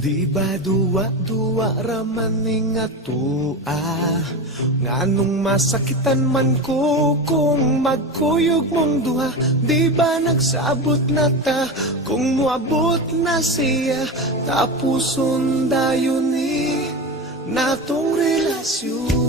Di ba duwa-duwa raman nga tua nganong masakitan man ko kung magkuyog mong duha. Di ba nagsabot na ta kung muabot na siya tapuson dayon ni natong relasyon.